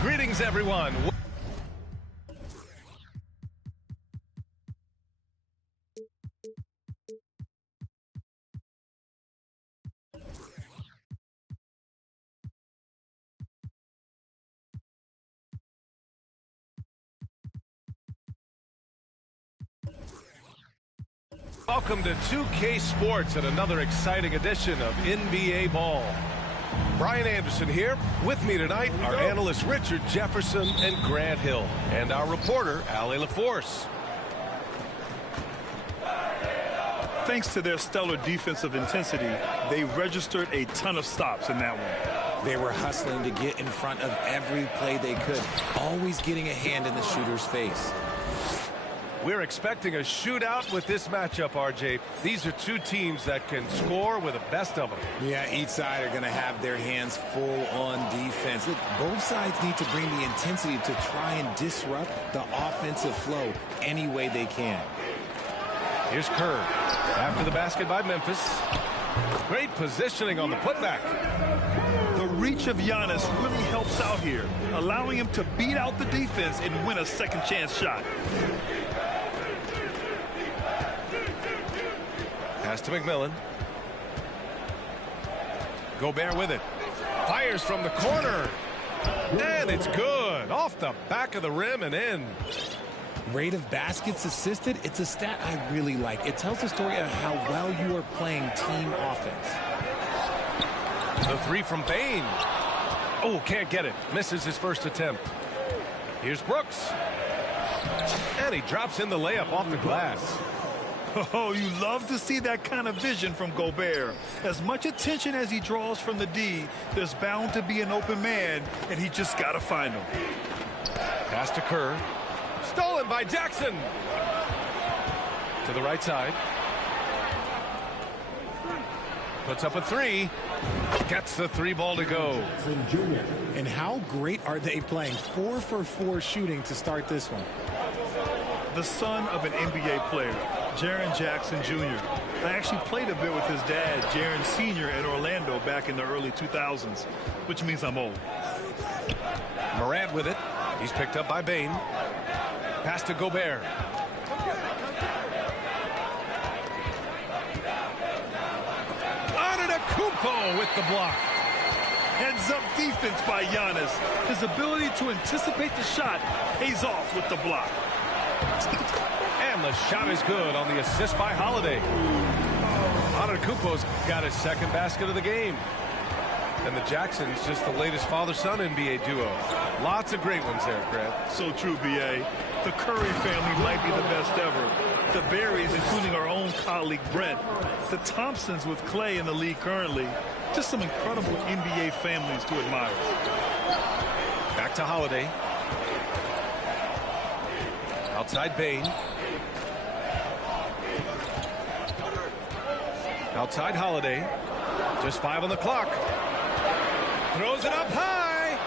Greetings, everyone. Welcome to 2K Sports and another exciting edition of NBA Ball. Brian Anderson here. With me tonight are analysts Richard Jefferson and Grant Hill, and our reporter, Ali LaForce. Thanks to their stellar defensive intensity, they registered a ton of stops in that one. They were hustling to get in front of every play they could, always getting a hand in the shooter's face. We're expecting a shootout with this matchup, RJ. These are two teams that can score with the best of them. Yeah, each side are going to have their hands full on defense. Look, both sides need to bring the intensity to try and disrupt the offensive flow any way they can. Here's Kerr. After the basket by Memphis. Great positioning on the putback. The reach of Giannis really helps out here, allowing him to beat out the defense and win a second chance shot. Pass to McMillan. Gobert with it. Fires from the corner. And it's good. Off the back of the rim and in. Rate of baskets assisted, it's a stat I really like. It tells the story of how well you are playing team offense. The three from Bane. Oh, can't get it. Misses his first attempt. Here's Brooks. And he drops in the layup off the glass. Oh, you love to see that kind of vision from Gobert. As much attention as he draws from the D, there's bound to be an open man, and he just got to find him. Pass to Kerr. Stolen by Jackson. To the right side. Puts up a three. Gets the three ball to go. And how great are they playing? 4 for 4 shooting to start this one. The son of an NBA player, Jaren Jackson Jr. I actually played a bit with his dad, Jaren Sr. at Orlando back in the early 2000s, which means I'm old. Morant with it. He's picked up by Bane. Pass to Gobert. Antetokounmpo with the block. Heads-up defense by Giannis. His ability to anticipate the shot pays off with the block. And the shot is good on the assist by Holiday. Antetokounmpo's got his second basket of the game. And the Jacksons just the latest father-son NBA duo. Lots of great ones there, Grant. So true, B.A. The Curry family might be the best ever. The Berries, including our own colleague Brent. The Thompsons with Clay in the league currently. Just some incredible NBA families to admire. Back to Holiday. Outside Bane. Outside Holiday. Just 5 on the clock. Throws it up high.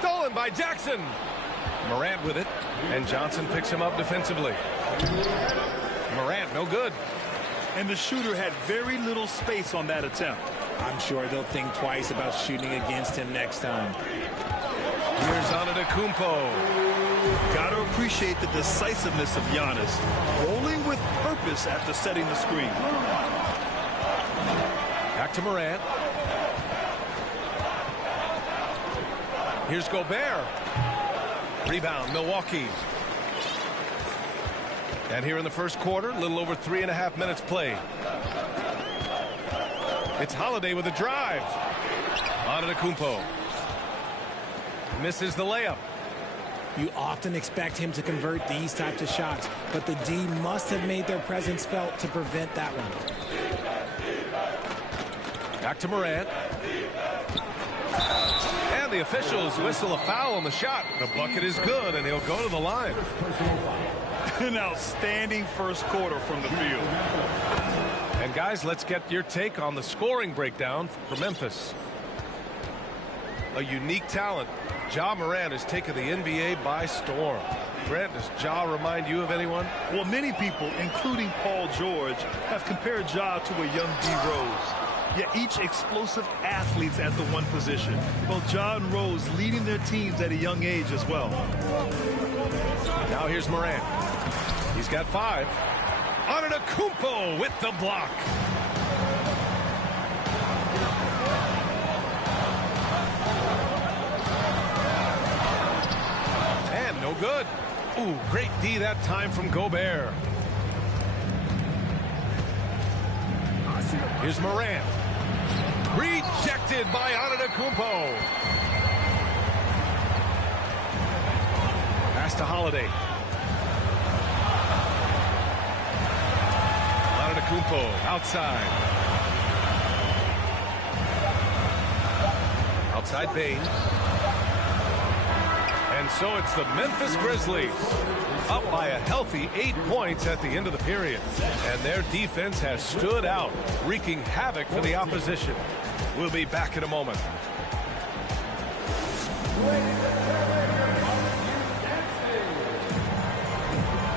Stolen by Jackson. Morant with it. And Johnson picks him up defensively. Morant, no good. And the shooter had very little space on that attempt. I'm sure they'll think twice about shooting against him next time. Here's Antetokounmpo. Gotta appreciate the decisiveness of Giannis. Rolling with purpose after setting the screen. Back to Morant. Here's Gobert. Rebound, Milwaukee. And here in the first quarter, a little over 3.5 minutes played. It's Holiday with a drive. Antetokounmpo. Misses the layup. You often expect him to convert these types of shots, but the D must have made their presence felt to prevent that one. Back to Morant. And And the officials whistle a foul on the shot. The bucket is good, and he'll go to the line. An outstanding first quarter from the field. And guys, let's get your take on the scoring breakdown for Memphis. A unique talent. Ja Morant has taken the NBA by storm. Grant, does Ja remind you of anyone? Well, many people, including Paul George, have compared Ja to a young D. Rose. Yet each explosive athletes at the one position. Both Ja and Rose leading their teams at a young age as well. Now here's Morant. He's got 5. Antetokounmpo with the block. And no good. Ooh, great D that time from Gobert. Here's Morant. Rejected by Antetokounmpo. Pass to Holiday. Antetokounmpo outside. Outside Bane. And so it's the Memphis Grizzlies up by a healthy 8 points at the end of the period. And their defense has stood out, wreaking havoc for the opposition. We'll be back in a moment.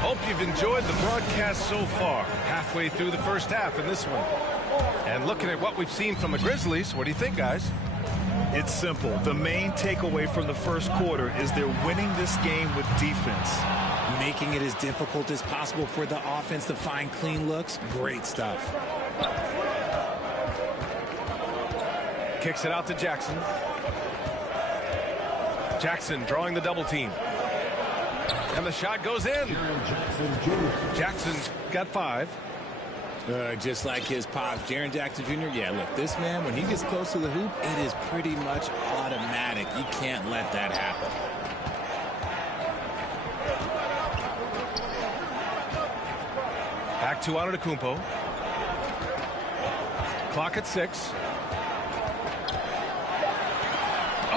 Hope you've enjoyed the broadcast so far. Halfway through the first half in this one. And looking at what we've seen from the Grizzlies, what do you think, guys? It's simple. The main takeaway from the first quarter is they're winning this game with defense. Making it as difficult as possible for the offense to find clean looks. Great stuff. Kicks it out to Jackson. Jackson drawing the double team. And the shot goes in. Jackson's got 5. Just like his pops, Jaren Jackson Jr. Yeah, look, this man, when he gets close to the hoop, it is pretty much automatic. You can't let that happen. Back to Antetokounmpo. Clock at 6.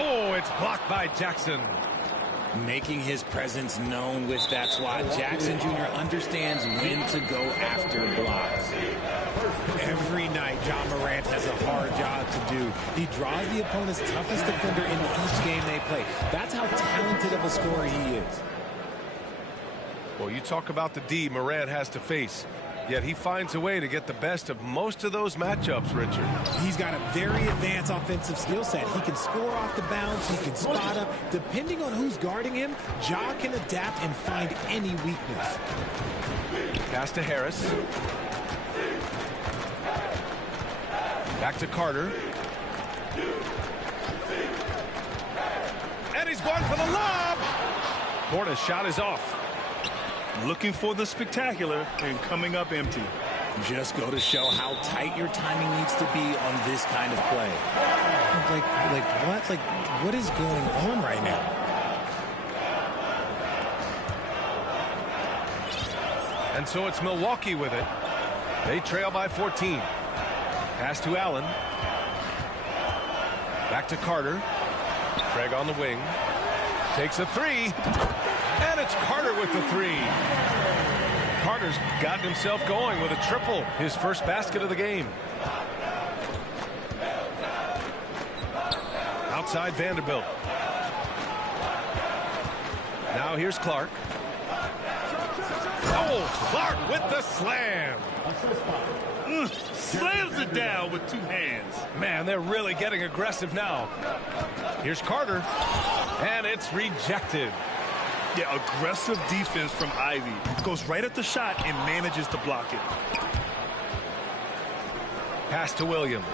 Oh, it's blocked by Jackson. Making his presence known with that swat. Jackson Jr. understands when to go after blocks. Every night, Ja Morant has a hard job to do. He draws the opponent's toughest defender in each game they play. That's how talented of a scorer he is. Well, you talk about the D Morant has to face. Yet he finds a way to get the best of most of those matchups, Richard. He's got a very advanced offensive skill set. He can score off the bounce. He can spot up. Depending on who's guarding him, Ja can adapt and find any weakness. Pass to Harris. Back to Carter. And he's going for the lob. Porter's shot is off. Looking for the spectacular and coming up empty. Just go to show how tight your timing needs to be on this kind of play. What is going on right now? And so it's Milwaukee with it. They trail by 14. Pass to Allen. Back to Carter. Craig on the wing. Takes a 3. And it's Carter with the 3. Carter's gotten himself going with a triple, his first basket of the game. Outside Vanderbilt. Now here's Clark. Oh, Clark with the slam. Slams it down with 2 hands. Man, they're really getting aggressive now. Here's Carter. And it's rejected. Yeah, aggressive defense from Ivy. Goes right at the shot and manages to block it. Pass to Williams.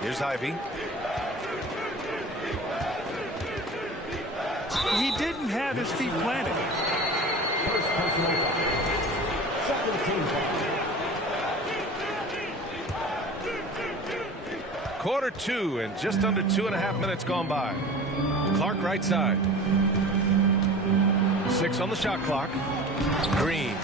Here's Ivy. He didn't have his feet planted. Quarter 2 and just under 2.5 minutes gone by. Clark right side. 6 on the shot clock. Green.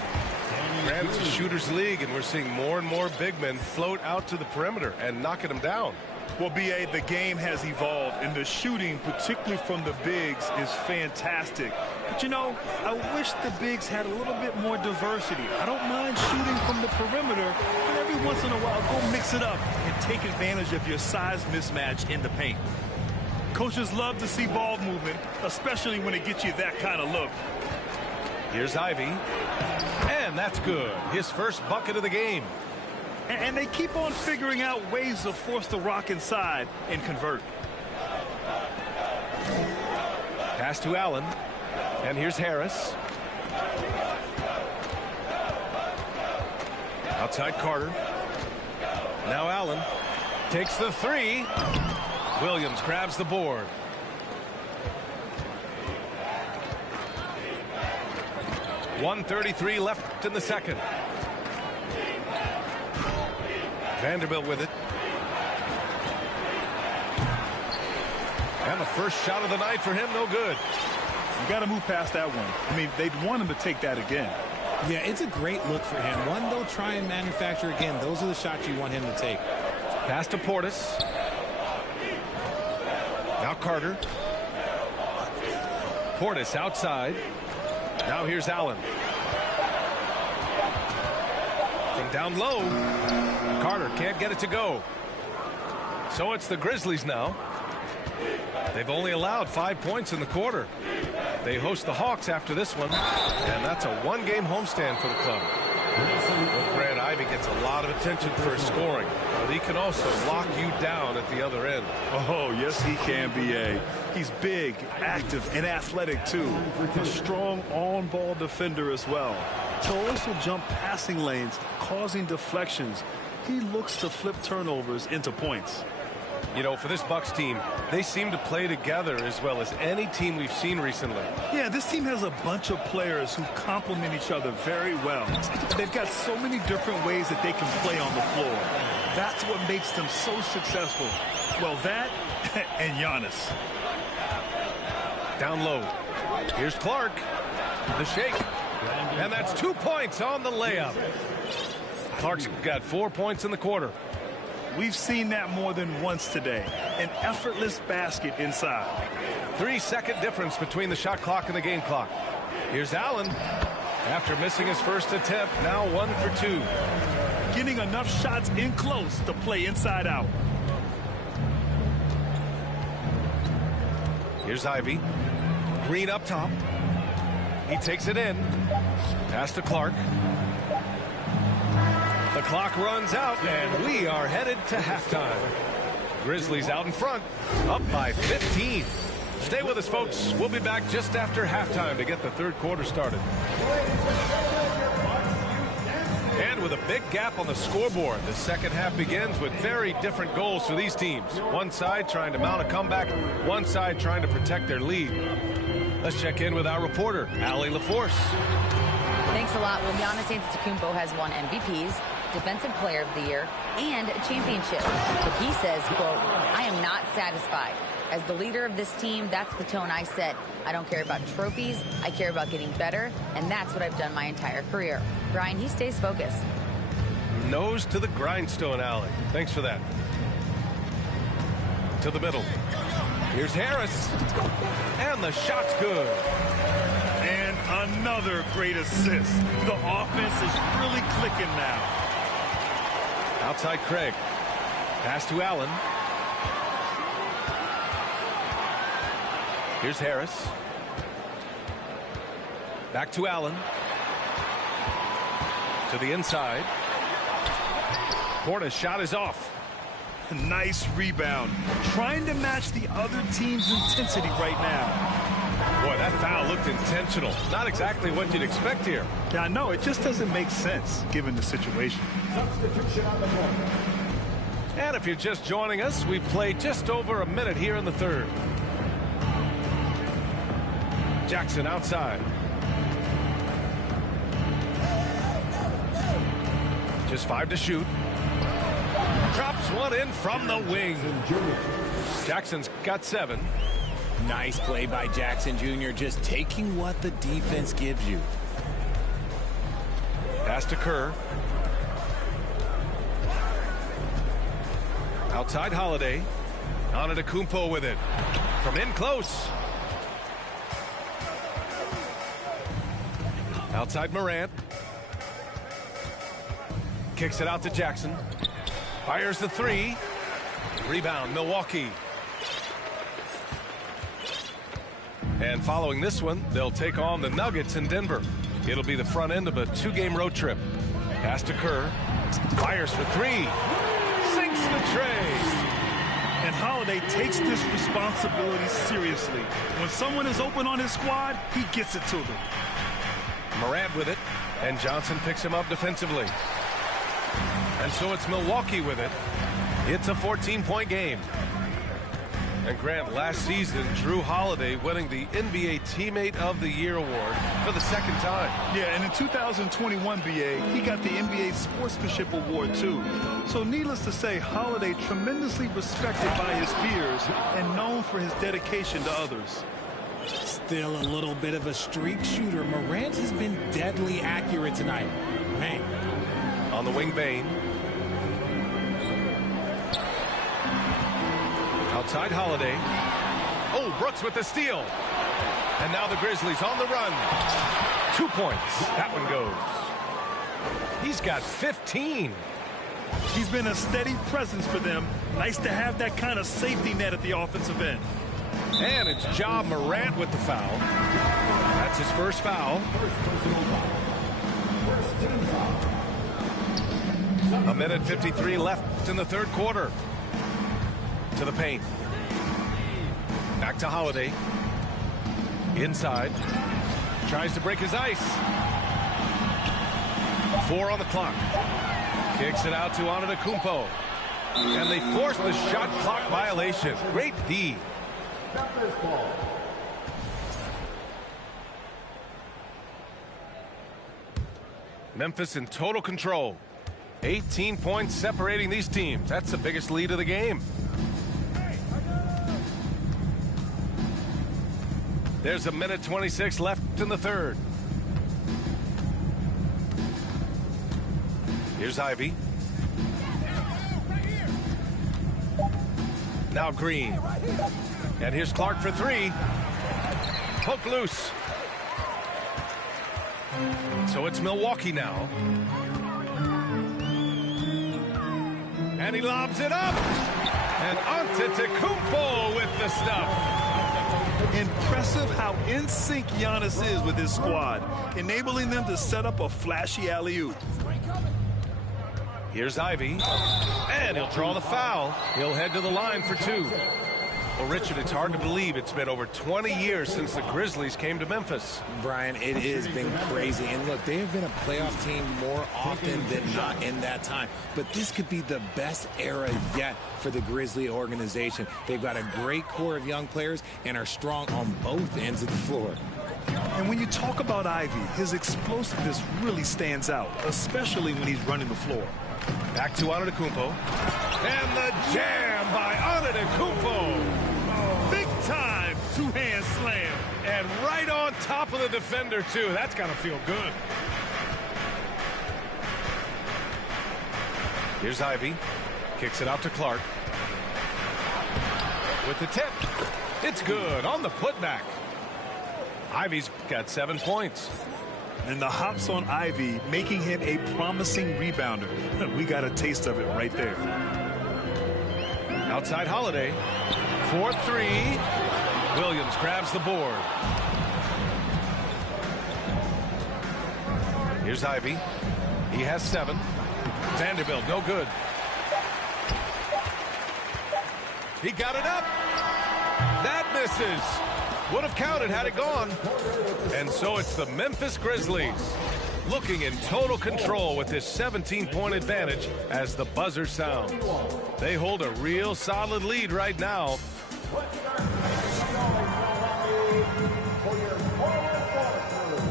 And it's a shooter's league, and we're seeing more and more big men float out to the perimeter and knocking them down. Well, B.A., the game has evolved, and the shooting, particularly from the bigs, is fantastic. But, you know, I wish the bigs had a little bit more diversity. I don't mind shooting from the perimeter, but every once in a while, go mix it up and take advantage of your size mismatch in the paint. Coaches love to see ball movement, especially when it gets you that kind of look. Here's Ivy, and that's good. His first bucket of the game. And they keep on figuring out ways to force the rock inside and convert. Pass to Allen. And here's Harris. Outside Carter. Now Allen takes the three. Williams grabs the board. .133 left in the second. Vanderbilt with it. And the first shot of the night for him, no good. You got to move past that one. I mean, they'd want him to take that again. Yeah, it's a great look for him. One they'll try and manufacture again. Those are the shots you want him to take. Pass to Portis. Now Carter. Portis outside. Now here's Allen. From down low. Carter can't get it to go. So it's the Grizzlies now. They've only allowed 5 points in the quarter. They host the Hawks after this one, and that's a one-game homestand for the club. Well, Grant Ivy gets a lot of attention for his scoring, but he can also lock you down at the other end. Oh, yes, he can, B.A. He's big, active, and athletic, too. A strong on-ball defender as well. He'll also jump passing lanes, causing deflections. He looks to flip turnovers into points. You know, for this Bucks team, they seem to play together as well as any team we've seen recently. Yeah, this team has a bunch of players who complement each other very well. They've got so many different ways that they can play on the floor. That's what makes them so successful. Well, that and Giannis. Down low. Here's Clark. The shake. And that's 2 points on the layup. Clark's got 4 points in the quarter. We've seen that more than once today. An effortless basket inside. 3-second difference between the shot clock and the game clock. Here's Allen. After missing his first attempt, now 1 for 2. Getting enough shots in close to play inside out. Here's Ivy. Green up top. He takes it in. Pass to Clark. The clock runs out, and we are headed to halftime. Grizzlies out in front, up by 15. Stay with us, folks. We'll be back just after halftime to get the third quarter started. And with a big gap on the scoreboard, the second half begins with very different goals for these teams. One side trying to mount a comeback, one side trying to protect their lead. Let's check in with our reporter, Allie LaForce. Thanks a lot. Well, Giannis Antetokounmpo has won MVPs, Defensive Player of the Year, and a championship. But he says, quote, I am not satisfied. As the leader of this team, that's the tone I set. I don't care about trophies. I care about getting better, and that's what I've done my entire career. Brian, he stays focused. Nose to the grindstone, Allie. Thanks for that. To the middle. Here's Harris. And the shot's good. And another great assist. The offense is really clicking now. Outside Craig. Pass to Allen. Here's Harris. Back to Allen. To the inside. Portis' shot is off. Nice rebound. Trying to match the other team's intensity right now. Boy, that foul looked intentional. Not exactly what you'd expect here. Yeah, I know. It just doesn't make sense given the situation. And if you're just joining us, we played just over a minute here in the third. Jackson outside. Just 5 to shoot. Drops one in from the wing. Jackson's got 7. Nice play by Jackson Jr. Just taking what the defense gives you. Pass to Kerr. Outside Holiday. Antetokounmpo with it. From in close. Outside Morant. Kicks it out to Jackson. Fires the three. Rebound, Milwaukee. And following this one, they'll take on the Nuggets in Denver. It'll be the front end of a 2-game road trip. Pass to Kerr. Fires for three. Sinks the tray. And Holiday takes this responsibility seriously. When someone is open on his squad, he gets it to them. Morant with it, and Johnson picks him up defensively. And so it's Milwaukee with it. It's a 14-point game. And Grant, last season, Drew Holiday winning the NBA Teammate of the Year award for the second time. Yeah, and in 2021, BA, he got the NBA Sportsmanship Award, too. So needless to say, Holiday tremendously respected by his peers and known for his dedication to others. Still a little bit of a streak shooter. Morant has been deadly accurate tonight. Man. On the wing, Bane. Outside Holiday. Oh, Brooks with the steal. And now the Grizzlies on the run. 2 points. That one goes. He's got 15. He's been a steady presence for them. Nice to have that kind of safety net at the offensive end. And it's Ja Morant with the foul. That's his first foul. A minute 53 left in the third quarter. To the paint. Back to Holiday. Inside. Tries to break his ice. 4 on the clock. Kicks it out to Antetokounmpo. And they force the shot clock violation. Great D. Memphis in total control. 18 points separating these teams. That's the biggest lead of the game. There's a minute 26 left in the third. Here's Ivy. Now Green. And here's Clark for three. Poke loose. So it's Milwaukee now. And he lobs it up. And Antetokounmpo with the stuff. Impressive how in sync Giannis is with his squad, enabling them to set up a flashy alley-oop. Here's Ivy. And he'll draw the foul. He'll head to the line for two. Well, Richard, it's hard to believe it's been over 20 years since the Grizzlies came to Memphis. Brian, it has been crazy. And look, they have been a playoff team more often than not in that time. But this could be the best era yet for the Grizzly organization. They've got a great core of young players and are strong on both ends of the floor. And when you talk about Ivy, his explosiveness really stands out, especially when he's running the floor. Back to Antetokounmpo. And the jam by Antetokounmpo. Big time two-hand slam. And right on top of the defender, too. That's got to feel good. Here's Ivy. Kicks it out to Clark. With the tip. It's good on the putback. Ivy's got 7 points. And the hops on Ivy, making him a promising rebounder. We got a taste of it right there. Outside Holiday. 4-3. Williams grabs the board. Here's Ivy. He has 7. Vanderbilt, no good. He got it up. That misses. Would have counted had it gone. And so it's the Memphis Grizzlies looking in total control with this 17-point advantage as the buzzer sounds. They hold a real solid lead right now.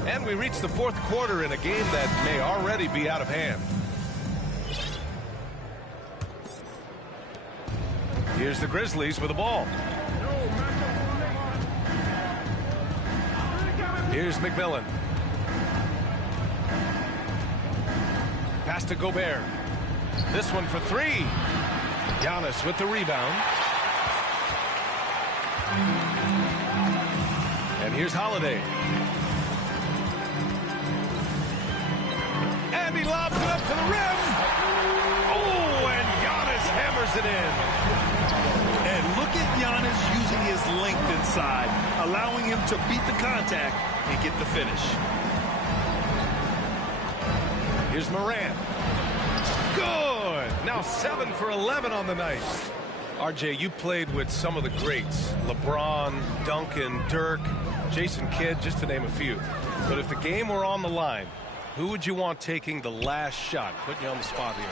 And we reach the fourth quarter in a game that may already be out of hand. Here's the Grizzlies with the ball. Here's McMillan. Pass to Gobert. This one for three. Giannis with the rebound. And here's Holiday. And he lobs it up to the rim. Oh, and Giannis hammers it in. And look at Giannis using his length inside, allowing him to beat the contact and get the finish. Here's Morant. Good. Now 7 for 11 on the night. RJ, you played with some of the greats. LeBron, Duncan, Dirk, Jason Kidd, just to name a few. But if the game were on the line, who would you want taking the last shot? Putting you on the spot here.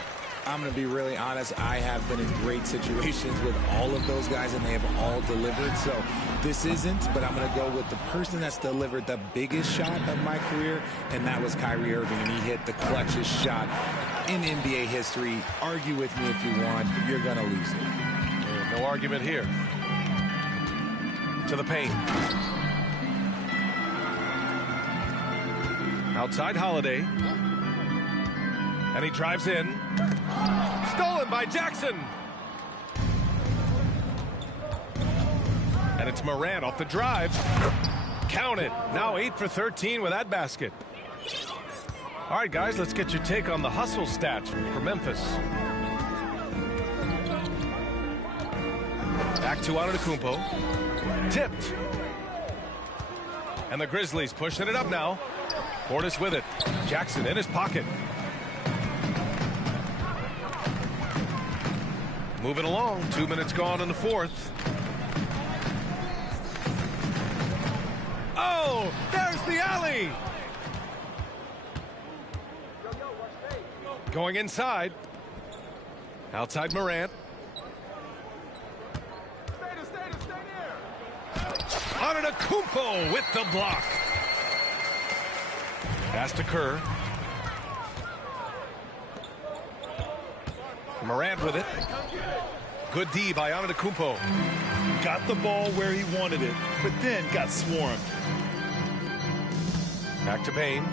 I'm going to be really honest. I have been in great situations with all of those guys, and they have all delivered. So this isn't, but I'm going to go with the person that's delivered the biggest shot of my career, and that was Kyrie Irving, and he hit the clutchest shot in NBA history. Argue with me if you want. You're going to lose it. Yeah, no argument here. To the paint. Outside Holiday. And he drives in. Stolen by Jackson. And it's Morant off the drive. Count it. Now 8 for 13 with that basket. All right, guys, let's get your take on the hustle stats for Memphis. Back to Antetokounmpo. Tipped. And the Grizzlies pushing it up now. Portis with it. Jackson in his pocket. Moving along. 2 minutes gone in the fourth. Oh, there's the alley. Going inside. Outside Morant. Antetokounmpo with the block. Pass to Kerr. Morant with it. Good D by Antetokounmpo. Got the ball where he wanted it, but then got swarmed. Back to Payne.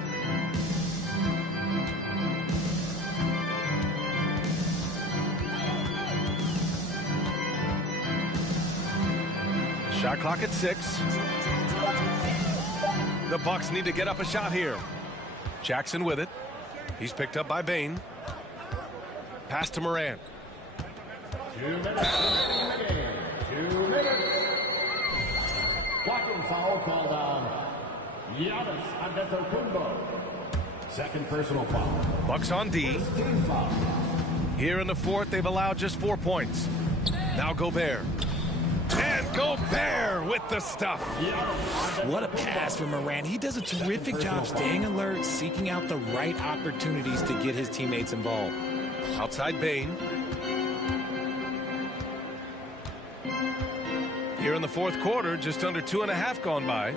Shot clock at 6. The Bucks need to get up a shot here. Jackson with it. He's picked up by Bane. Pass to Morant. 2 minutes. 2 minutes. Blocking foul called on Giannis Antetokounmpo. Second personal foul. Bucks on D. Here in the fourth, they've allowed just 4 points. Now Gobert. And Gobert with the stuff. What a pass from Morant. He does a terrific job staying alert, seeking out the right opportunities to get his teammates involved. Outside Bane. Here in the fourth quarter, just under 2.5 gone by.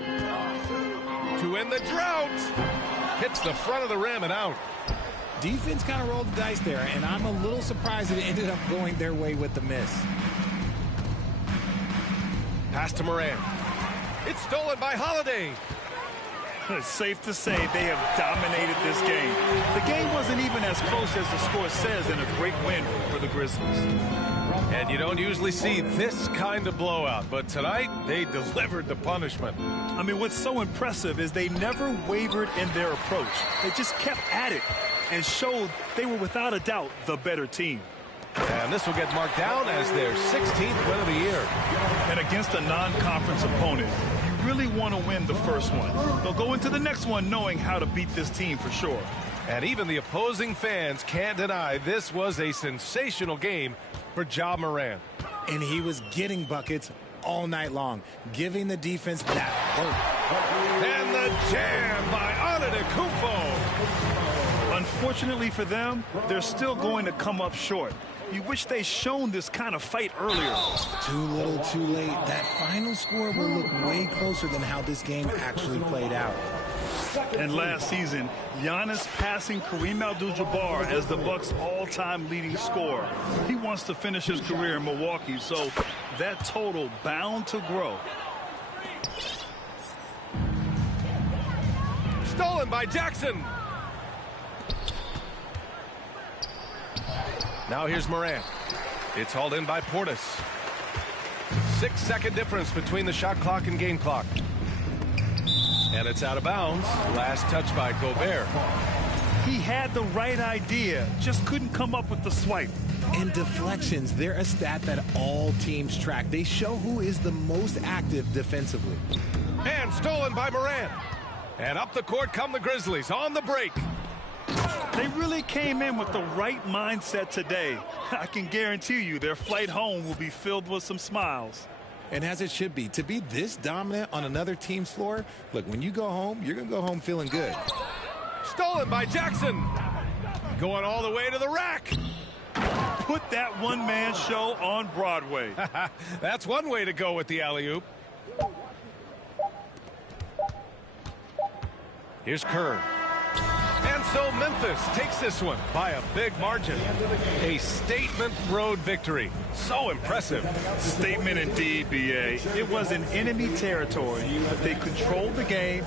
To end the drought. Hits the front of the rim and out. Defense kind of rolled the dice there, and I'm a little surprised that it ended up going their way with the miss. Pass to Morant. It's stolen by Holiday. It's safe to say they have dominated this game. The game wasn't even as close as the score says, and a great win for the Grizzlies. And you don't usually see this kind of blowout, but tonight they delivered the punishment. I mean, what's so impressive is they never wavered in their approach. They just kept at it and showed they were without a doubt the better team. And this will get marked down as their 16th win of the year. And against a non-conference opponent, you really want to win the first one. They'll go into the next one knowing how to beat this team for sure. And even the opposing fans can't deny this was a sensational game for Ja Morant. And he was getting buckets all night long, giving the defense that hope. And the jam by Antetokounmpo. Unfortunately for them, they're still going to come up short. You wish they shown this kind of fight earlier. Too little, too late. That final score will look way closer than how this game actually played out. And last season, Giannis passing Kareem Abdul-Jabbar as the Bucks' all-time leading scorer. He wants to finish his career in Milwaukee, so that total bound to grow. Stolen by Jackson. Now here's Morant. It's hauled in by Portis. 6-second difference between the shot clock and game clock. And it's out of bounds. Last touch by Gobert. He had the right idea, just couldn't come up with the swipe. And deflections, they're a stat that all teams track. They show who is the most active defensively. And stolen by Morant. And up the court come the Grizzlies on the break. They really came in with the right mindset today. I can guarantee you their flight home will be filled with some smiles. And as it should be, to be this dominant on another team's floor, look, when you go home, you're going to go home feeling good. Stolen by Jackson. Going all the way to the rack. Put that one-man show on Broadway. That's one way to go with the alley-oop. Here's Kerr. And so Memphis takes this one by a big margin. A statement road victory. So impressive. Statement indeed, B.A. It was in enemy territory, but they controlled the game.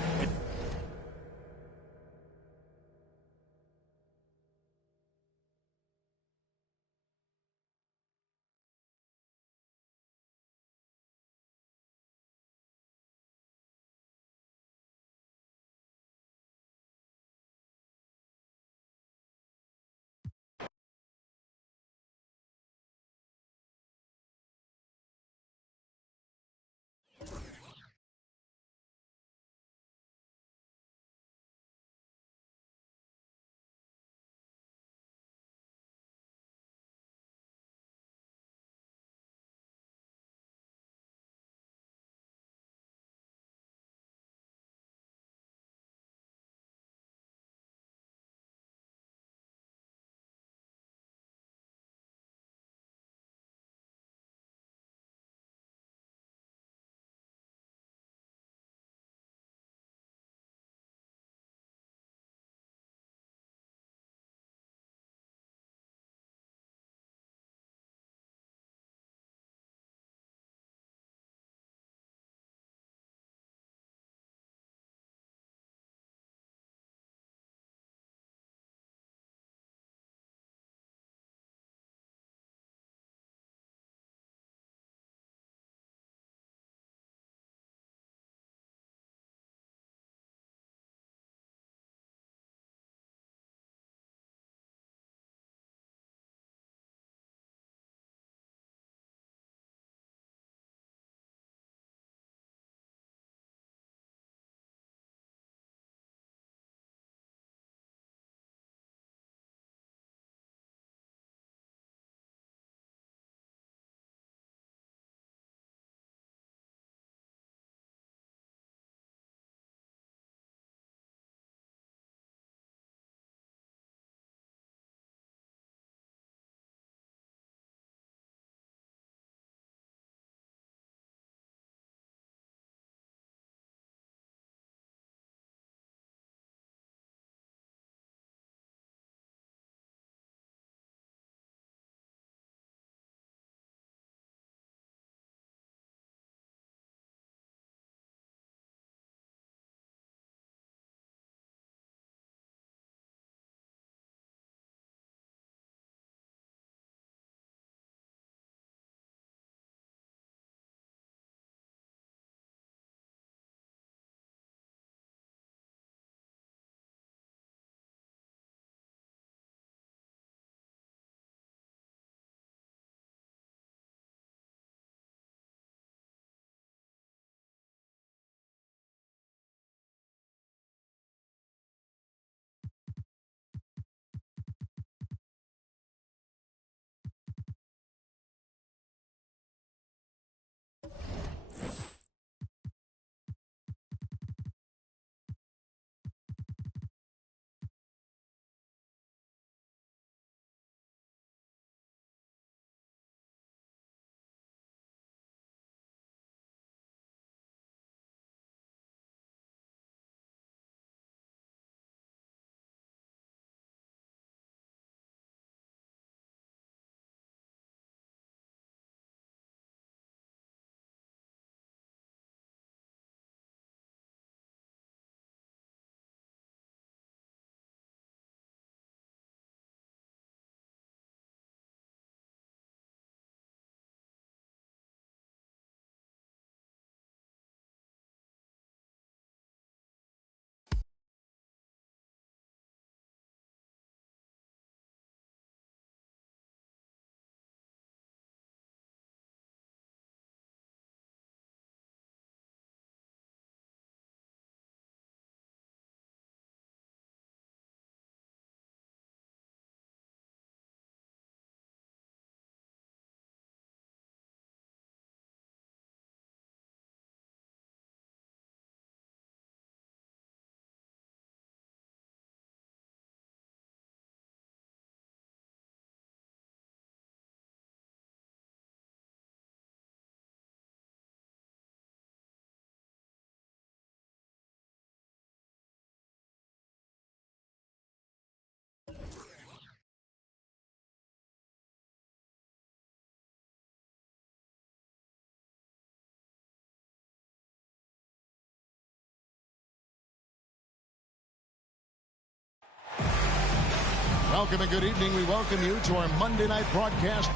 Welcome and good evening. We welcome you to our Monday night broadcast.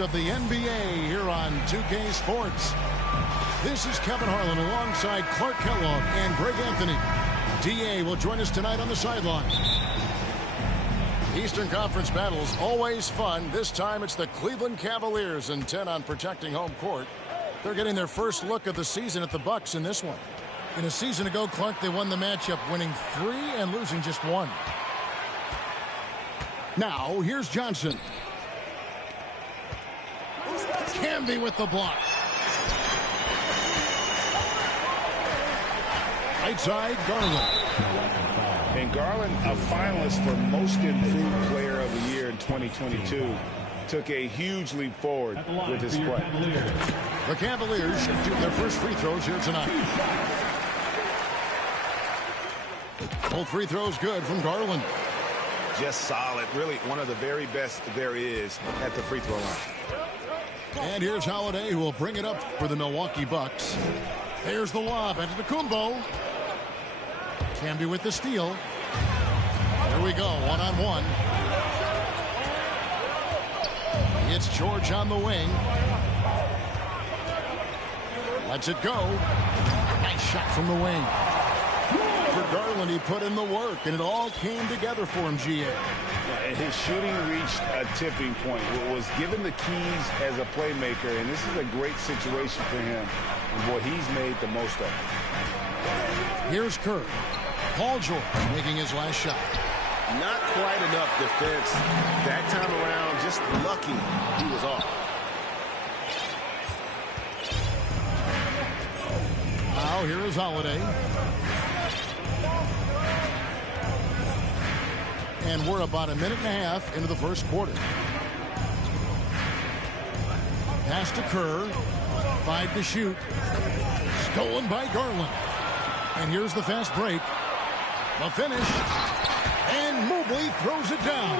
Of the NBA here on 2K Sports. This is Kevin Harlan alongside Clark Kellogg and Greg Anthony. DA will join us tonight on the sideline. Eastern Conference battles always fun. This time it's the Cleveland Cavaliers intent on protecting home court. They're getting their first look of the season at the Bucks in this one. In a season ago, Clark, they won the matchup, winning 3 and losing just 1. Now, here's Johnson. Camby with the block. Right side, Garland. And Garland, a finalist for Most Improved Player of the Year in 2022, took a huge leap forward with his play. The Cavaliers should shoot their first free throws here tonight. Both free throws good from Garland. Just solid. Really one of the very best there is at the free throw line. And here's Holiday, who will bring it up for the Milwaukee Bucks. There's the lob into the Kumbo. Camby with the steal. Here we go, one-on-one. It's George on the wing. Lets it go. Nice shot from the wing. For Garland, he put in the work, and it all came together for him, GA. His shooting reached a tipping point. Was given the keys as a playmaker, and this is a great situation for him. And boy, he's made the most of it. Here's Kerr. Paul George making his last shot. Not quite enough defense that time around. Just lucky he was off. Now here is Holiday. And we're about a minute and a half into the first quarter. Pass to Kerr. 5 to shoot. Stolen by Garland. And here's the fast break. The finish. And Mobley throws it down.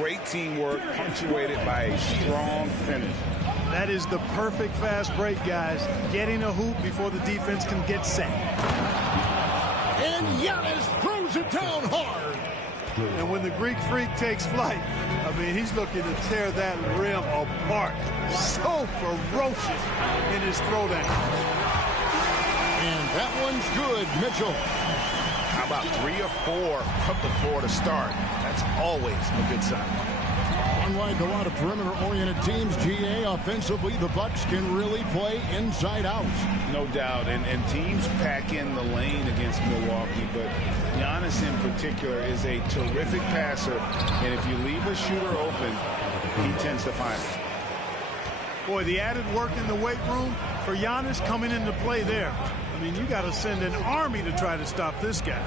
Great teamwork punctuated by a strong finish. That is the perfect fast break, guys. Getting a hoop before the defense can get set. And Giannis throws it down hard. And when the Greek Freak takes flight, I mean, he's looking to tear that rim apart. So ferocious in his throwdown. And that one's good, Mitchell. How about 3 or 4 from the floor to start? That's always a good sign. Unlike a lot of perimeter-oriented teams, GA, offensively, the Bucks can really play inside out. No doubt, and teams pack in the lane against Milwaukee, but Giannis in particular is a terrific passer, and if you leave a shooter open, he tends to find it. Boy, the added work in the weight room for Giannis coming into play there. I mean, you got to send an army to try to stop this guy.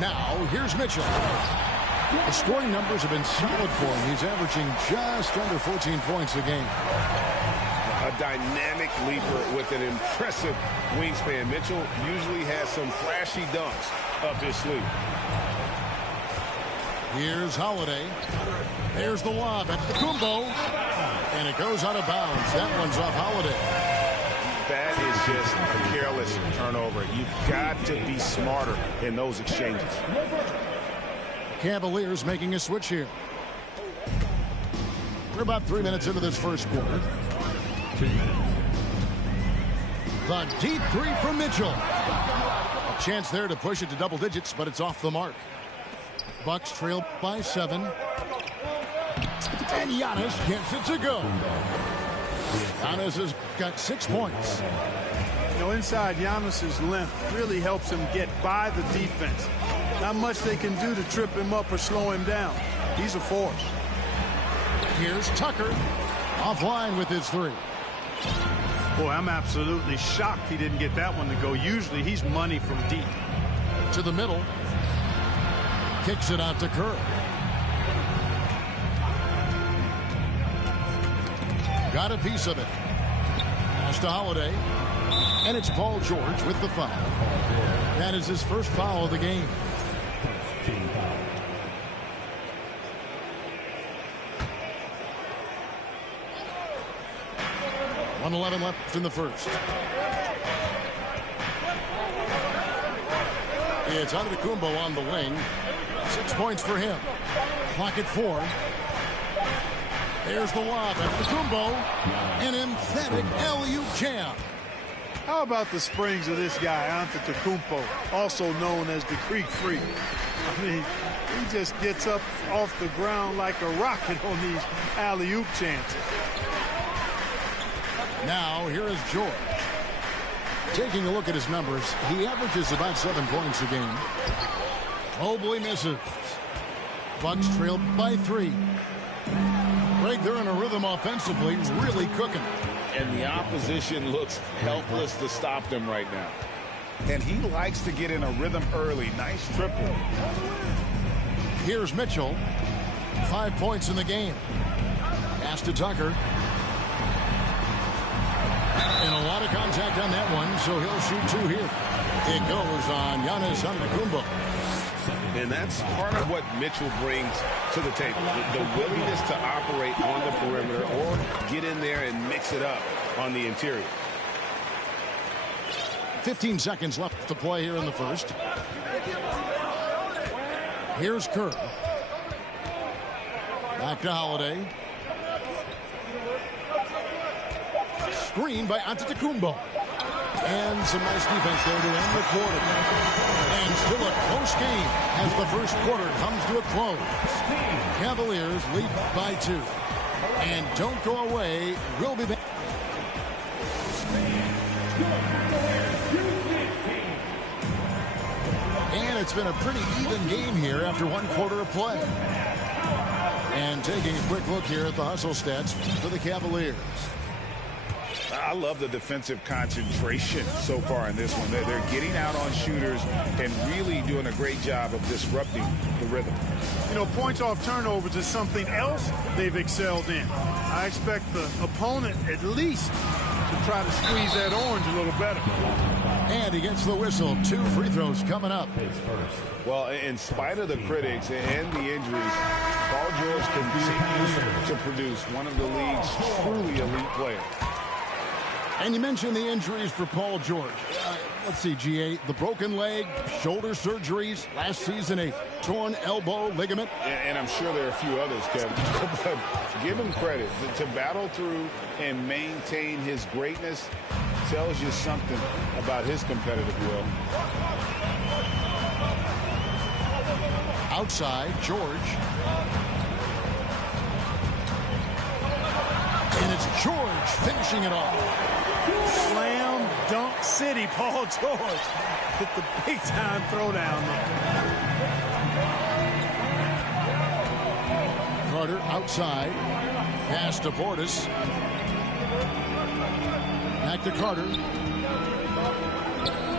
Now, here's Mitchell. The scoring numbers have been solid for him. He's averaging just under 14 points a game. A dynamic leaper with an impressive wingspan. Mitchell usually has some flashy dunks up his sleeve. Here's Holiday. There's the lob at the Kumbo. And it goes out of bounds. That one's off Holiday. That is just a careless turnover. You've got to be smarter in those exchanges. Cavaliers making a switch here. We're about 3 minutes into this first quarter. 2 minutes. The deep three from Mitchell. A chance there to push it to double digits, but it's off the mark. Bucks trail by 7. And Giannis gets it to go. Giannis has got 6 points. You know, inside, Giannis's length really helps him get by the defense. Not much they can do to trip him up or slow him down. He's a force. Here's Tucker. Offline with his 3. Boy, I'm absolutely shocked he didn't get that one to go. Usually he's money from deep. To the middle. Kicks it out to Kerr. Got a piece of it. Pass to Holiday. And it's Paul George with the foul. That is his first foul of the game. Team foul. .111 left in the first. It's Antetokounmpo on the wing. 6 points for him. Clock at 4. There's the lob. Antetokounmpo. An emphatic alley-oop jam. How about the springs of this guy, Antetokounmpo, also known as the Creek Freak? I mean, he just gets up off the ground like a rocket on these alley-oop chances. Now, here is George. Taking a look at his numbers, he averages about 7 points a game. Mobley misses. Bucks trail by 3. Greg, they're in a rhythm offensively, really cooking. And the opposition looks helpless to stop them right now. And he likes to get in a rhythm early. Nice triple. Here's Mitchell. 5 points in the game. Pass to Tucker. And a lot of contact on that one, so he'll shoot 2 here. It goes on Giannis Antetokounmpo. And that's part of what Mitchell brings to the table. The willingness to operate on the perimeter or get in there and mix it up on the interior. 15 seconds left to play here in the first. Here's Kerr. Back to Holiday. Screen by Antetokounmpo. And some nice defense there to end the quarter. And still a close game as the first quarter comes to a close. Cavaliers lead by 2. And don't go away. We'll be back. And it's been a pretty even game here after 1 quarter of play. And taking a quick look here at the hustle stats for the Cavaliers. I love the defensive concentration so far in this one. They're getting out on shooters and really doing a great job of disrupting the rhythm. You know, points off turnovers is something else they've excelled in. I expect the opponent at least to try to squeeze that orange a little better. And he gets the whistle. 2 free throws coming up. Well, in spite of the critics and the injuries, Paul George continues to produce one of the league's truly elite players. And you mentioned the injuries for Paul George. Let's see, GA, the broken leg, shoulder surgeries, last season a torn elbow ligament. And I'm sure there are a few others, Kevin. But give him credit. To battle through and maintain his greatness tells you something about his competitive will. Outside, George. And it's George finishing it off. Slam dunk city, Paul George with the big-time throwdown. Carter outside. Pass to Portis. Back to Carter.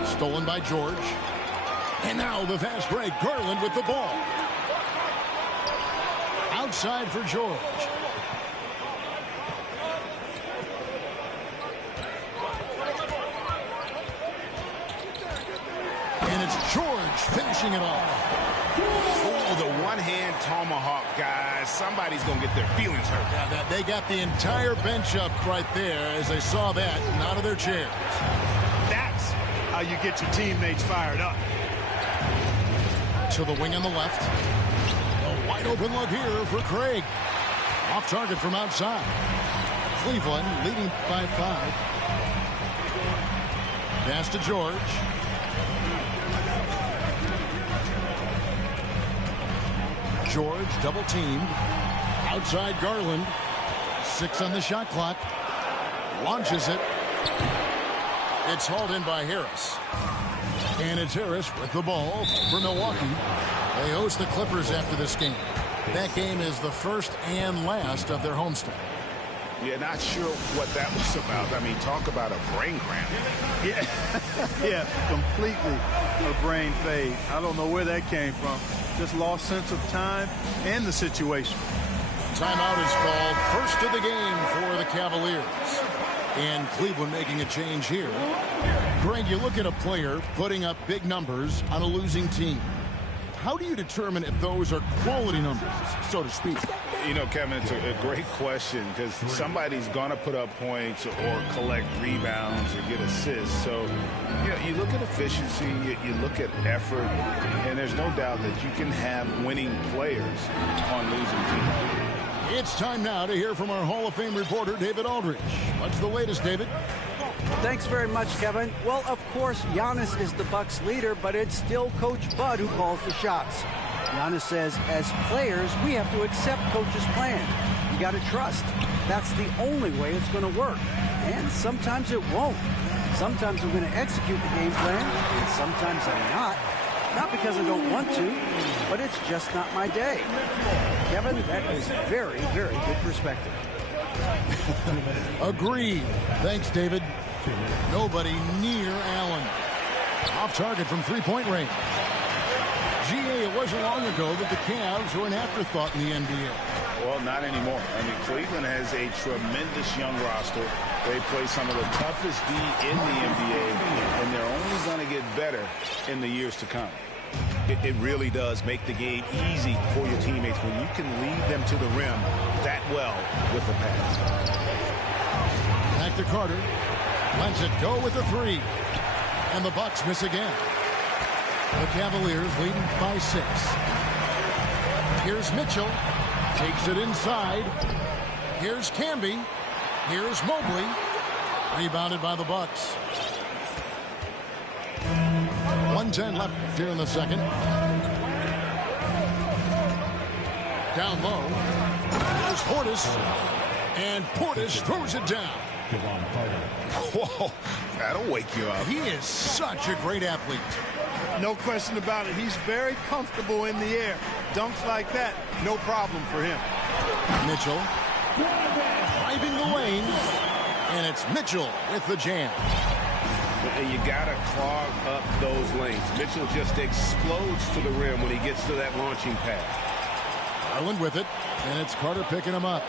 Stolen by George. And now the fast break. Garland with the ball. Outside for George. And it's George finishing it off. Oh, the one-hand tomahawk, guys. Somebody's going to get their feelings hurt. Yeah, they got the entire bench up right there as they saw that and out of their chairs. That's how you get your teammates fired up. To the wing on the left. A wide open look here for Craig. Off target from outside. Cleveland leading by 5. Pass to George. George double teamed. Outside Garland. 6 on the shot clock. Launches it. It's hauled in by Harris. And it's Harris with the ball for Milwaukee. They host the Clippers after this game. That game is the first and last of their homestand. Yeah, not sure what that was about. I mean, talk about a brain cramp. Yeah, yeah, completely a brain fade. I don't know where that came from. Just lost sense of time and the situation. Timeout is called. First of the game for the Cavaliers. And Cleveland making a change here. Greg, you look at a player putting up big numbers on a losing team. How do you determine if those are quality numbers, so to speak? You know, Kevin, it's a great question because somebody's going to put up points or collect rebounds or get assists. So, you know, you look at efficiency, you look at effort, and there's no doubt that you can have winning players on losing teams. It's time now to hear from our Hall of Fame reporter, David Aldridge. What's the latest, David? Thanks very much, Kevin. Well, of course, Giannis is the Bucks leader, but it's still Coach Bud who calls the shots. Giannis says, as players, we have to accept Coach's plan. You got to trust. That's the only way it's going to work. And sometimes it won't. Sometimes I'm going to execute the game plan, and sometimes I'm not. Not because I don't want to, but it's just not my day. Kevin, that is very, very good perspective. Agreed. Thanks, David. Nobody near Allen. Off target from three-point range. GA, it wasn't long ago that the Cavs were an afterthought in the NBA. Well, not anymore. I mean, Cleveland has a tremendous young roster. They play some of the toughest D in the NBA, and they're only going to get better in the years to come. It really does make the game easy for your teammates when you can lead them to the rim that well with the pass. Back to Carter. Lets it go with the three. And the Bucks miss again. The Cavaliers leading by 6. Here's Mitchell. Takes it inside. Here's Camby. Here's Mobley. Rebounded by the Bucks. 1:10 left here in the second. Down low. There's Portis. And Portis throws it down. Whoa, that'll wake you up. He is such a great athlete. No question about it. He's very comfortable in the air. Dunks like that, no problem for him. Mitchell driving the lane. And it's Mitchell with the jam. And you got to clog up those lanes. Mitchell just explodes to the rim when he gets to that launching pad. Garland with it, and it's Carter picking him up.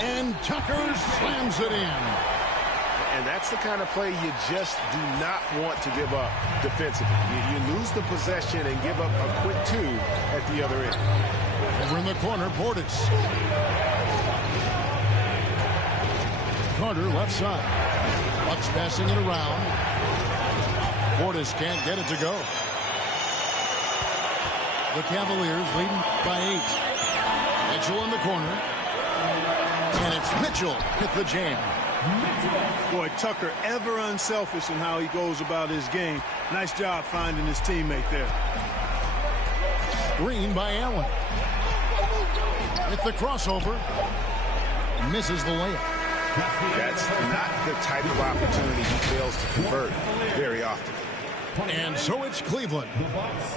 And Tucker slams it in. And that's the kind of play you just do not want to give up defensively. You lose the possession and give up a quick 2 at the other end. Over in the corner, Portis. Carter left side. Bucks passing it around. Portis can't get it to go. The Cavaliers leading by 8. Mitchell in the corner. And it's Mitchell with the jam. Boy, Tucker ever unselfish in how he goes about his game. Nice job finding his teammate there. Green by Allen. With the crossover. Misses the layup. That's not the type of opportunity he fails to convert very often. And so it's Cleveland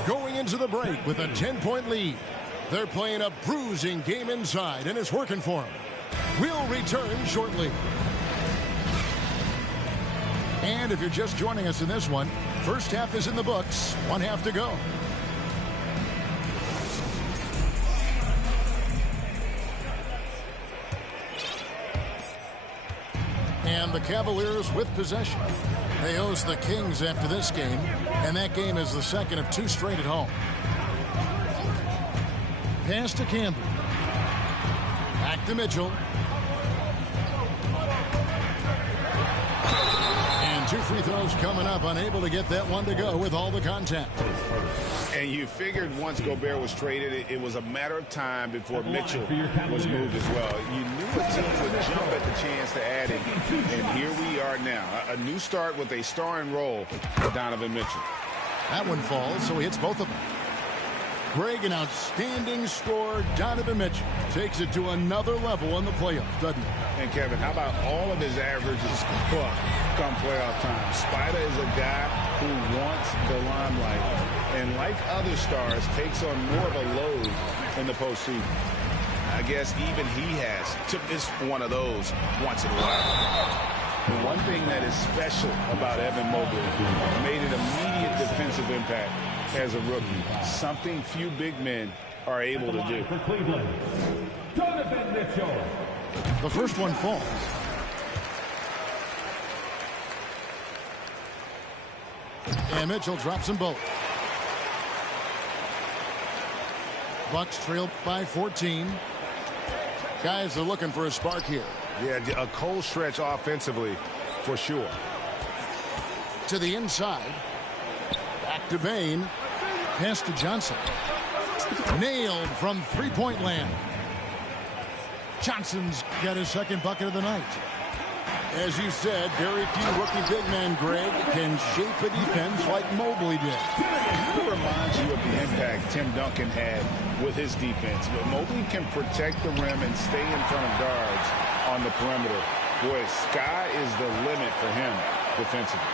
going into the break with a 10-point lead. They're playing a bruising game inside, and it's working for them. We'll return shortly. And if you're just joining us in this one, first half is in the books, 1 half to go. And the Cavaliers with possession. They host the Kings after this game, and that game is the second of 2 straight at home. Pass to Camby. Back to Mitchell. And 2 free throws coming up, unable to get that one to go with all the contact. And you figured once Gobert was traded, it was a matter of time before Mitchell was moved as well. You knew a team would jump at the chance to add him. And here we are now. A new start with a starring role for Donovan Mitchell. That one falls, so he hits both of them. Greg, an outstanding scorer. Donovan Mitchell takes it to another level in the playoffs, doesn't he? And Kevin, how about all of his averages come playoff time? Spider is a guy who wants the limelight, and like other stars, takes on more of a load in the postseason. I guess even he has to miss one of those once in a while. The one thing that is special about Evan Mobley made an immediate defensive impact as a rookie, something few big men are able to do. For Cleveland, Donovan Mitchell. The first one falls. And Mitchell drops them both. Bucks trail by 14. Guys are looking for a spark here. Yeah, a cold stretch offensively for sure. To the inside. Back to Bane. Pass to Johnson. Nailed from three-point land. Johnson's got his second bucket of the night. As you said, very few rookie big men, Greg, can shape a defense like Mobley did. It reminds you of the impact Tim Duncan had with his defense. But Mobley can protect the rim and stay in front of guards on the perimeter. Boy, sky is the limit for him defensively.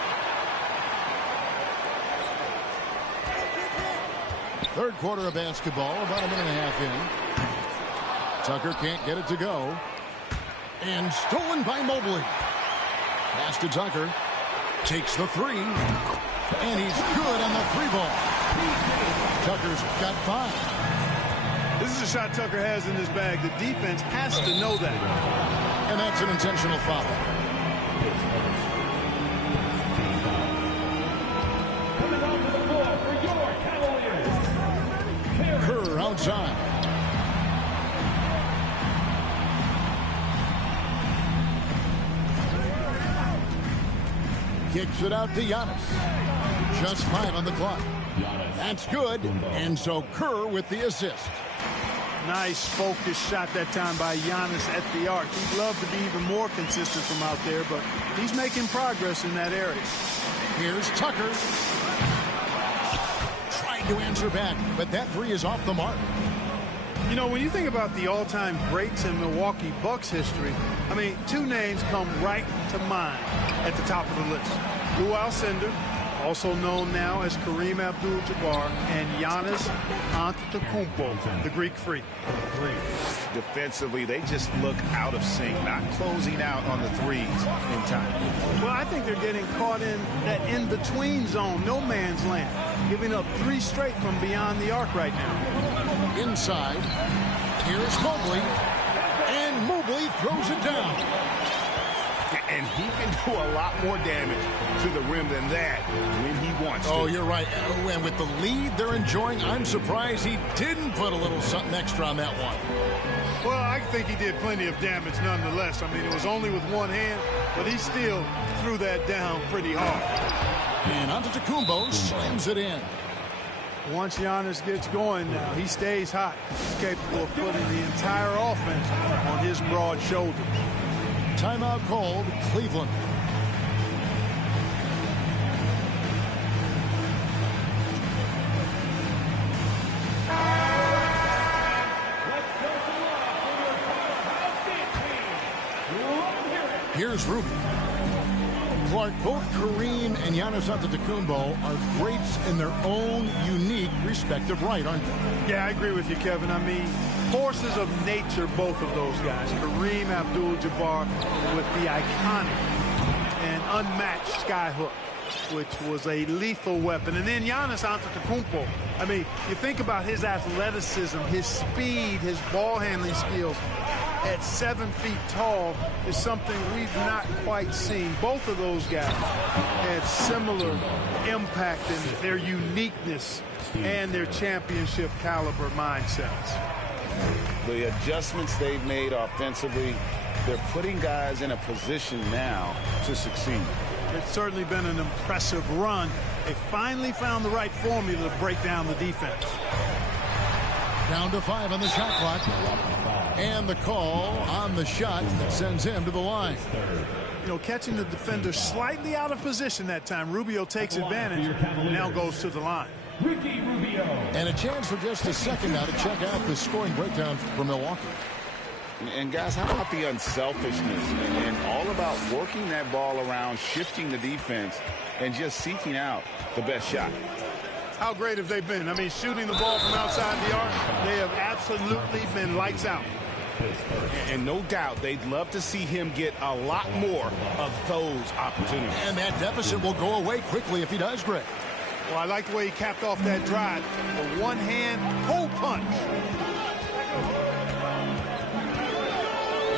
Third quarter of basketball, about a minute and a half in. Tucker can't get it to go. And stolen by Mobley. Pass to Tucker. Takes the three. And he's good on the three ball. Tucker's got 5. This is a shot Tucker has in his bag. The defense has to know that. And that's an intentional foul. Coming onto the floor for your Cavaliers. Kerr outside. Kicks it out to Giannis. Just 5 on the clock. That's good. And so Kerr with the assist. Nice focused shot that time by Giannis at the arc. He'd love to be even more consistent from out there, but he's making progress in that area. Here's Tucker. Trying to answer back, but that three is off the mark. You know, when you think about the all-time greats in Milwaukee Bucks history, I mean, 2 names come right to mind at the top of the list. Lou Alcindor, also known now as Kareem Abdul-Jabbar, and Giannis Antetokounmpo, the Greek Freak. Defensively, they just look out of sync, not closing out on the threes in time. Well, I think they're getting caught in that in-between zone, no man's land, giving up 3 straight from beyond the arc right now. Inside, here's Mobley, and Mobley throws it down. And he can do a lot more damage to the rim than that when he wants to. Oh, you're right. And with the lead they're enjoying, I'm surprised he didn't put a little something extra on that one. Well, I think he did plenty of damage nonetheless. I mean, it was only with one hand, but he still threw that down pretty hard. And Antetokounmpo slams it in. Once Giannis gets going now, he stays hot. He's capable of putting the entire offense on his broad shoulders. Timeout called, Cleveland. Here's Ruby. Clark, both Kareem and Giannis Antetokounmpo are greats in their own unique respective right, aren't they? Yeah, I agree with you, Kevin. I mean, forces of nature, both of those guys. Kareem Abdul-Jabbar with the iconic and unmatched skyhook, which was a lethal weapon. And then Giannis Antetokounmpo. I mean, you think about his athleticism, his speed, his ball handling skills. At 7 feet tall is something we've not quite seen. Both of those guys had similar impact in their uniqueness and their championship caliber mindsets. The adjustments they've made offensively, they're putting guys in a position now to succeed. It's certainly been an impressive run. They finally found the right formula to break down the defense. Down to 5 on the shot clock. And the call on the shot that sends him to the line. You know, catching the defender slightly out of position that time. Rubio takes advantage and now goes to the line. Ricky Rubio. And a chance for just a second now to check out the scoring breakdown for Milwaukee. And guys, how about the unselfishness and all about working that ball around, shifting the defense, and just seeking out the best shot? How great have they been? I mean, shooting the ball from outside the arc, they have absolutely been lights out. And no doubt they'd love to see him get a lot more of those opportunities. And that deficit will go away quickly if he does, Greg. Well, I like the way he capped off that drive. A one-hand hole punch.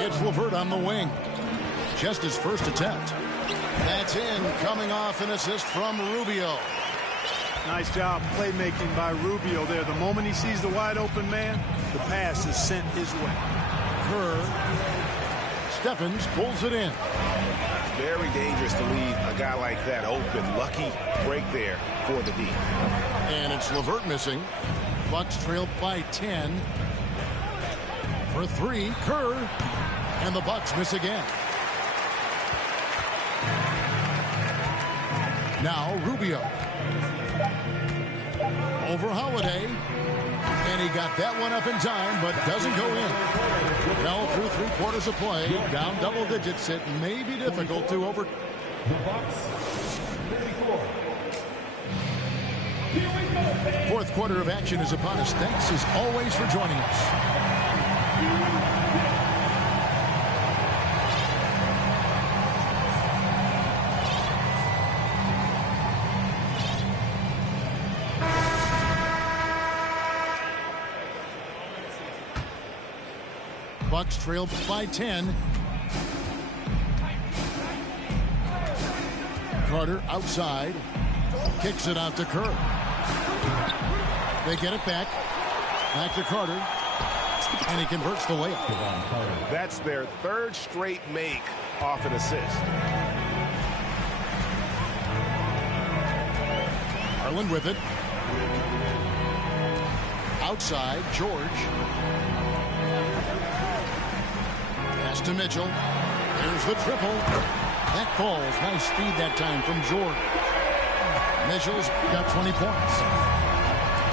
It's LeVert on the wing. Just his first attempt. That's in, coming off an assist from Rubio. Nice job playmaking by Rubio there. The moment he sees the wide open man, the pass is sent his way. Kerr. Stephens pulls it in. Very dangerous to leave a guy like that open. Lucky break there for the D. And it's LeVert missing. Bucks trail by 10. For 3, Kerr. And the Bucks miss again. Now Rubio. Over Holiday. And he got that one up in time, but doesn't go in. Well, through 3/4 of play, down double digits, it may be difficult to over. The Bucks, 34. Fourth quarter of action is upon us. Thanks as always for joining us. Bucks trail by 10. Carter outside. Kicks it out to Kerr. They get it back. Back to Carter. And he converts the layup. That's their third straight make off an assist. Garland with it. Outside, George. Pass to Mitchell. There's the triple. That falls. Nice speed that time from George. Mitchell's got 20 points.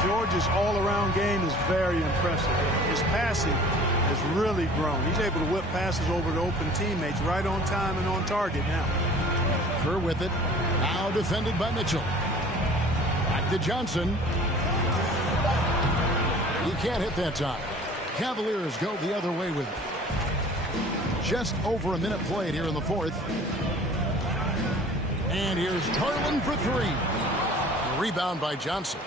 George's all-around game is very impressive. His passing has really grown. He's able to whip passes over to open teammates right on time and on target now. Kerr with it. Now defended by Mitchell. Back to Johnson. He can't hit that time. Cavaliers go the other way with it. Just over a minute played here in the fourth. And here's Garland for 3. Rebound by Johnson.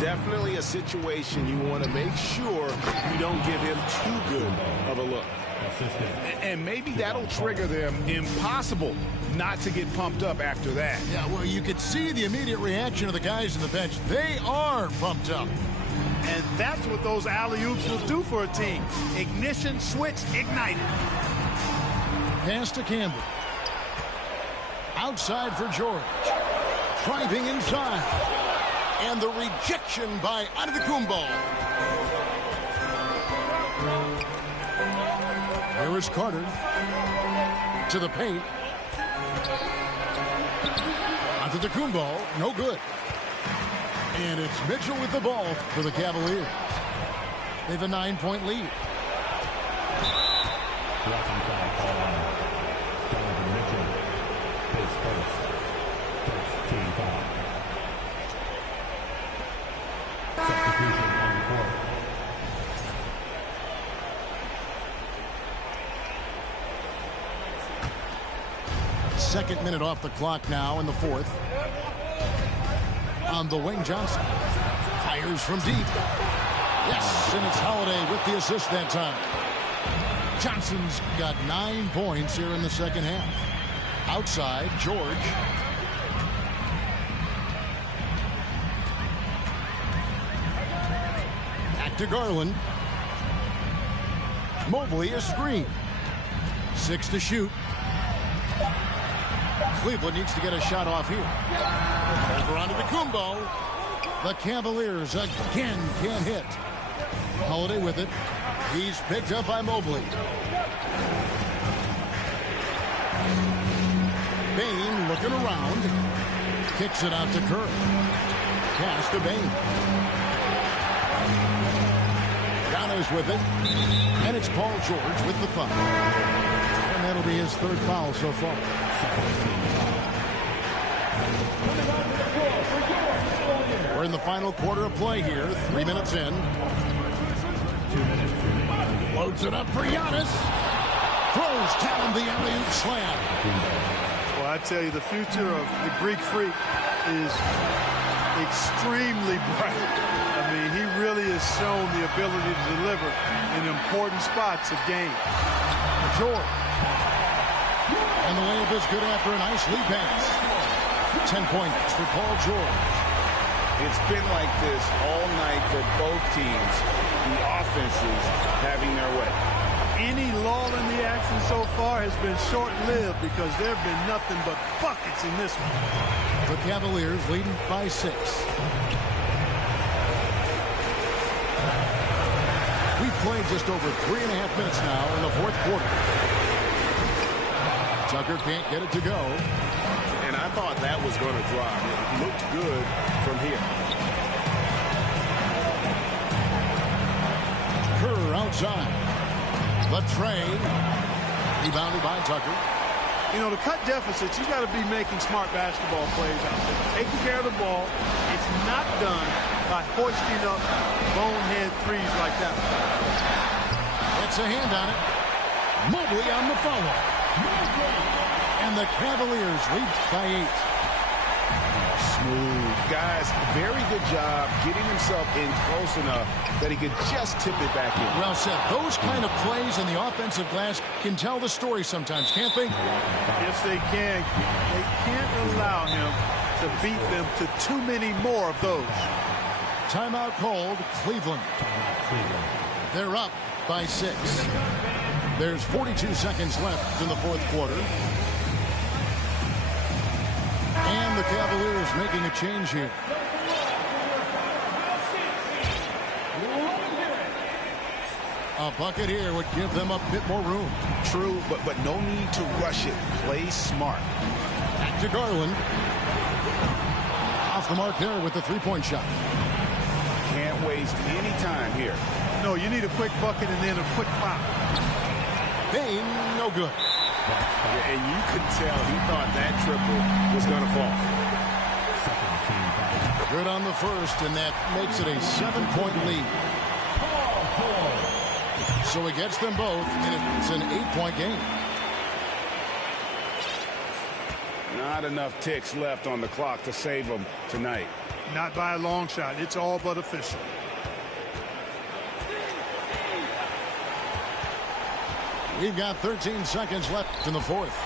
Definitely a situation you want to make sure you don't give him too good of a look. And maybe that'll trigger them. Impossible not to get pumped up after that. Yeah, well, you could see the immediate reaction of the guys on the bench. They are pumped up. And that's what those alley-oops will do for a team. Ignition, switch, ignited. Pass to Campbell. Outside for George. Driving inside. And the rejection by Antetokounmpo. Here is Carter. To the paint. Antetokounmpo, no good. And it's Mitchell with the ball for the Cavaliers. They have a 9-point lead. Second minute off the clock now in the fourth. On the wing, Johnson fires from deep. Yes, and it's Holiday with the assist that time. Johnson's got 9 points here in the second half. Outside, George. Back to Garland. Mobley a screen. 6 to shoot. Cleveland needs to get a shot off here. Over onto Antetokounmpo. The Cavaliers again can't hit. Holiday with it. He's picked up by Mobley. Bane looking around. Kicks it out to Kerr. Pass to Bane. Giannis with it. And it's Paul George with the foul. And that'll be his third foul so far. We're in the final quarter of play here. 3 minutes in. 2 minutes remaining in the game. Loads it up for Giannis. Throws down the alley-oop slam. Well, I tell you, the future of the Greek Freak is extremely bright. I mean, he really has shown the ability to deliver in important spots of game. George. And the layup is good after a nice lead pass. 10 points for Paul George. It's been like this all night for both teams. The offenses having their way. Any lull in the action so far has been short-lived because there have been nothing but buckets in this one. The Cavaliers leading by 6. We've played just over 3.5 minutes now in the fourth quarter. Tucker can't get it to go. And I thought that was going to drop. It looked good from here. Kerr outside. The trade. Rebounded by Tucker. You know, to cut deficits, you got to be making smart basketball plays out there. Taking care of the ball. It's not done by hoisting up bonehead threes like that. Gets a hand on it. Mobley on the follow. And the Cavaliers lead by 8. Smooth. Guys, very good job getting himself in close enough that he could just tip it back in. Well said. Those kind of plays in the offensive glass can tell the story sometimes, can't they? Yes, they can. They can't allow him to beat them to too many more of those. Timeout called, Cleveland. They're up by 6. There's 42 seconds left in the fourth quarter. And the Cavaliers making a change here. A bucket here would give them a bit more room. True, but no need to rush it. Play smart. Back to Garland. Off the mark there with the three-point shot. Can't waste any time here. No, you need a quick bucket and then a quick foul. Bang, no good. And you could tell he thought that triple was going to fall. Good on the first, and that makes it a 7-point lead. So he gets them both, and it's an 8-point game. Not enough ticks left on the clock to save them tonight. Not by a long shot. It's all but official. We've got 13 seconds left in the fourth.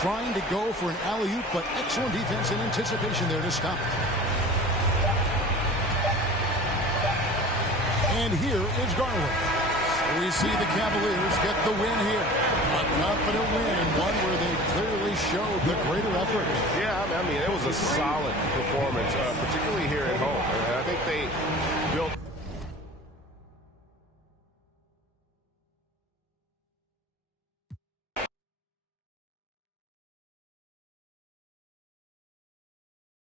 Trying to go for an alley-oop, but excellent defense and anticipation there to stop it. And here is Garland. So we see the Cavaliers get the win here. A confident win, and one where they clearly showed the greater effort. Yeah, I mean, it was a solid performance, particularly here at home. I think they